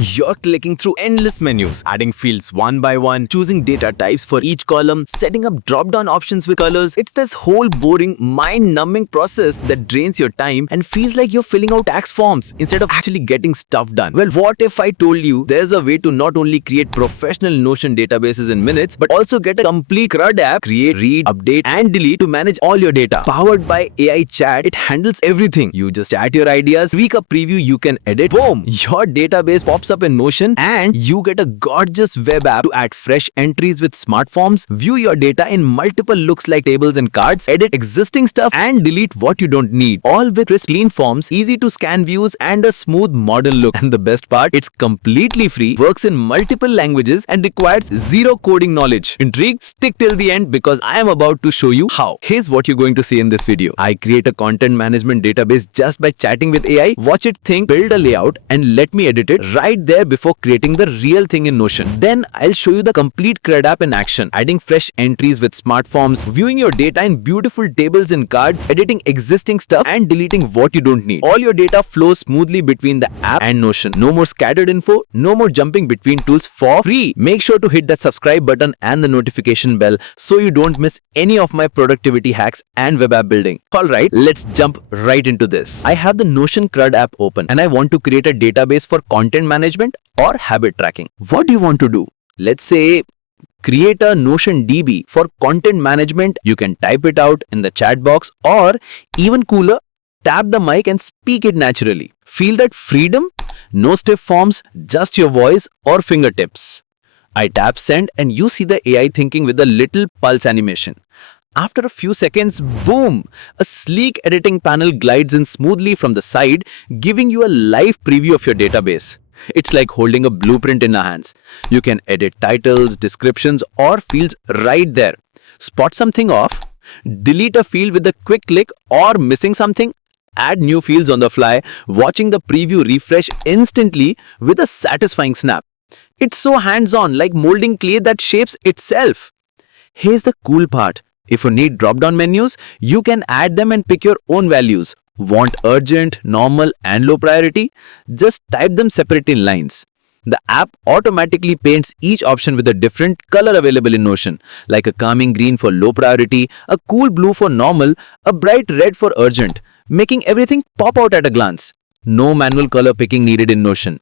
You're clicking through endless menus, adding fields one by one, choosing data types for each column, setting up drop-down options with colors. It's this whole boring, mind-numbing process that drains your time and feels like you're filling out tax forms instead of actually getting stuff done. Well, what if I told you there's a way to not only create professional Notion databases in minutes, but also get a complete CRUD app, create, read, update, and delete to manage all your data. Powered by AI chat, it handles everything. You just add your ideas, tweak a preview you can edit, boom! Your database pops up in Notion and you get a gorgeous web app to add fresh entries with smart forms, view your data in multiple looks like tables and cards, edit existing stuff and delete what you don't need. All with crisp clean forms, easy to scan views and a smooth modern look. And the best part, it's completely free, works in multiple languages and requires zero coding knowledge. Intrigued? Stick till the end because I am about to show you how. Here's what you're going to see in this video. I create a content management database just by chatting with AI, watch it think, build a layout and let me edit it right there before creating the real thing in Notion. Then I'll show you the complete CRUD app in action, adding fresh entries with smart forms, viewing your data in beautiful tables and cards, editing existing stuff and deleting what you don't need. All your data flows smoothly between the app and Notion. No more scattered info, no more jumping between tools for free. Make sure to hit that subscribe button and the notification bell so you don't miss any of my productivity hacks and web app building. Alright, let's jump right into this. I have the Notion CRUD app open and I want to create a database for content management or habit tracking. What do you want to do? Let's say create a Notion DB for content management. You can type it out in the chat box or even cooler, tap the mic and speak it naturally. Feel that freedom? No stiff forms, just your voice or fingertips. I tap send and you see the AI thinking with a little pulse animation. After a few seconds, boom! A sleek editing panel glides in smoothly from the side, giving you a live preview of your database. It's like holding a blueprint in your hands. You can edit titles, descriptions, or fields right there. Spot something off, delete a field with a quick click, or missing something, add new fields on the fly, watching the preview refresh instantly with a satisfying snap. It's so hands-on, like molding clay that shapes itself. Here's the cool part. If you need drop-down menus, you can add them and pick your own values. Want urgent, normal, and low priority? Just type them separately in lines. The app automatically paints each option with a different color available in Notion, like a calming green for low priority, a cool blue for normal, a bright red for urgent, making everything pop out at a glance. No manual color picking needed in Notion.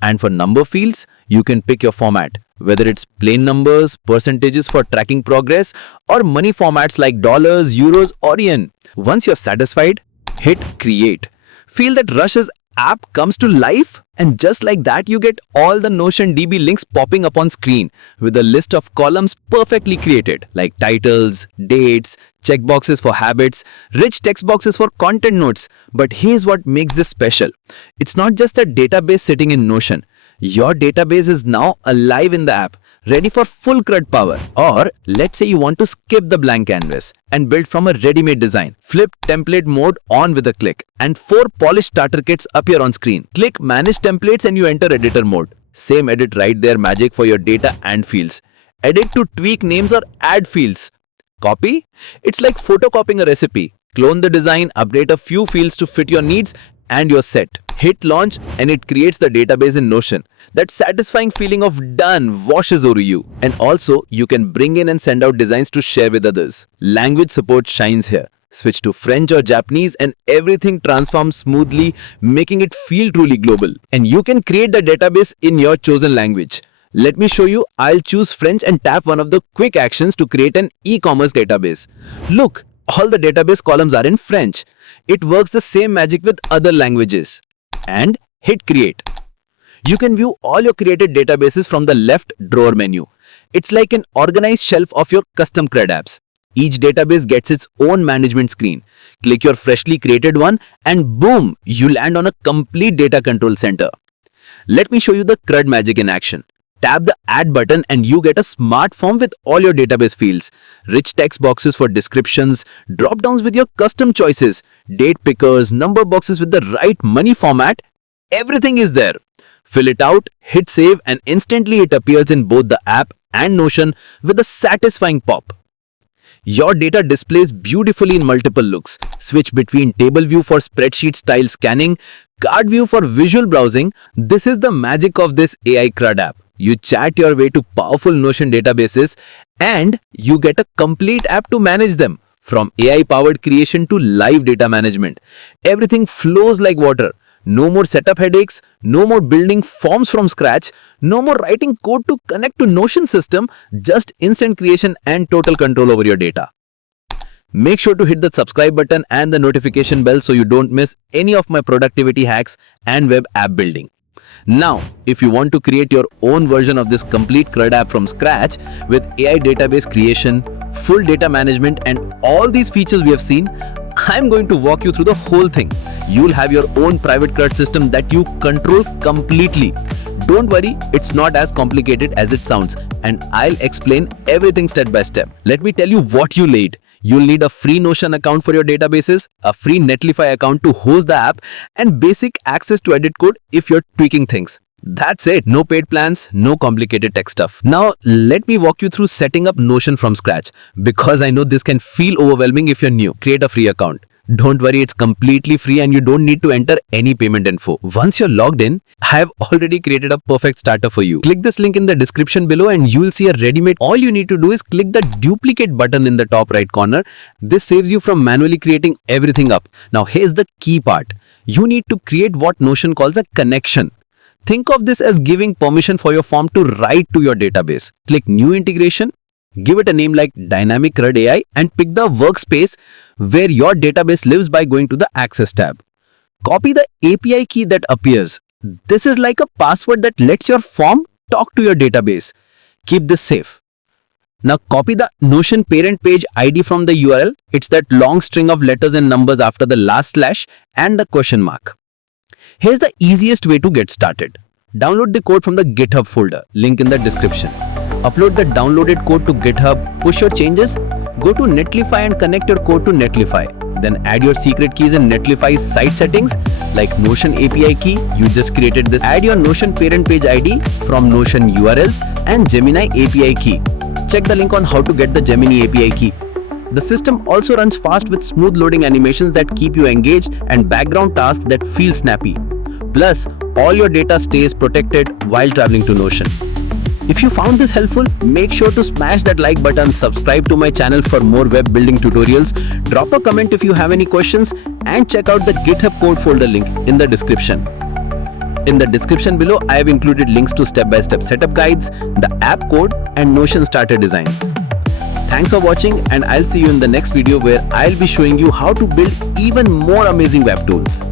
And for number fields, you can pick your format, whether it's plain numbers, percentages for tracking progress, or money formats like dollars, euros, or yen. Once you're satisfied, hit create. Feel that Rush's app comes to life, and just like that you get all the Notion DB links popping up on screen with a list of columns perfectly created like titles, dates, checkboxes for habits, rich text boxes for content notes. But here's what makes this special. It's not just a database sitting in Notion. Your database is now alive in the app, ready for full CRUD power. Or let's say you want to skip the blank canvas and build from a ready-made design. Flip template mode on with a click and 4 polished starter kits appear on screen. Click manage templates and you enter editor mode. Same edit right there, magic for your data and fields. Edit to tweak names or add fields. Copy? It's like photocopying a recipe. Clone the design, update a few fields to fit your needs and you're set. Hit launch and it creates the database in Notion. That satisfying feeling of done washes over you. And also, you can bring in and send out designs to share with others. Language support shines here. Switch to French or Japanese and everything transforms smoothly, making it feel truly global. And you can create the database in your chosen language. Let me show you. I'll choose French and tap one of the quick actions to create an e-commerce database. Look, all the database columns are in French. It works the same magic with other languages. And hit create. You can view all your created databases from the left drawer menu. It's like an organized shelf of your custom CRUD apps. Each database gets its own management screen. Click your freshly created one and boom, you land on a complete data control center. Let me show you the CRUD Magic in action. Tap the add button and you get a smart form with all your database fields. Rich text boxes for descriptions, drop downs with your custom choices, date pickers, number boxes with the right money format. Everything is there. Fill it out, hit save and instantly it appears in both the app and Notion with a satisfying pop. Your data displays beautifully in multiple looks. Switch between table view for spreadsheet style scanning, Card view for visual browsing. This is the magic of this AI CRUD app. You chat your way to powerful Notion databases and you get a complete app to manage them. From AI-powered creation to live data management, everything flows like water. No more setup headaches, no more building forms from scratch, no more writing code to connect to Notion system, just instant creation and total control over your data. Make sure to hit the subscribe button and the notification bell so you don't miss any of my productivity hacks and web app building. Now, if you want to create your own version of this complete CRUD app from scratch with AI database creation, full data management and all these features we have seen, I'm going to walk you through the whole thing. You'll have your own private CRUD system that you control completely. Don't worry, it's not as complicated as it sounds, and I'll explain everything step by step. Let me tell you what you need. You'll need a free Notion account for your databases, a free Netlify account to host the app, and basic access to edit code if you're tweaking things. That's it. No paid plans, no complicated tech stuff. Now, let me walk you through setting up Notion from scratch, because I know this can feel overwhelming if you're new. Create a free account. Don't worry, it's completely free and you don't need to enter any payment info. Once you're logged in, I have already created a perfect starter for you. Click this link in the description below and you'll see a ready-made. All you need to do is click the duplicate button in the top right corner. This saves you from manually creating everything up. Now here's the key part. You need to create what Notion calls a connection. Think of this as giving permission for your form to write to your database. Click New Integration. Give it a name like Dynamic CRUD AI and pick the workspace where your database lives by going to the Access tab. Copy the API key that appears. This is like a password that lets your form talk to your database. Keep this safe. Now copy the Notion parent page ID from the URL. It's that long string of letters and numbers after the last slash and the question mark. Here's the easiest way to get started. Download the code from the GitHub folder, link in the description. Upload the downloaded code to GitHub, push your changes, go to Netlify and connect your code to Netlify. Then add your secret keys in Netlify's site settings like Notion API key, you just created this. Add your Notion parent page ID from Notion URLs and Gemini API key. Check the link on how to get the Gemini API key. The system also runs fast with smooth loading animations that keep you engaged and background tasks that feel snappy. Plus, all your data stays protected while traveling to Notion. If you found this helpful, make sure to smash that like button, subscribe to my channel for more web building tutorials, drop a comment if you have any questions, and check out the GitHub code folder link in the description. In the description below, I have included links to step-by-step setup guides, the app code, and Notion starter designs. Thanks for watching, and I'll see you in the next video where I'll be showing you how to build even more amazing web tools.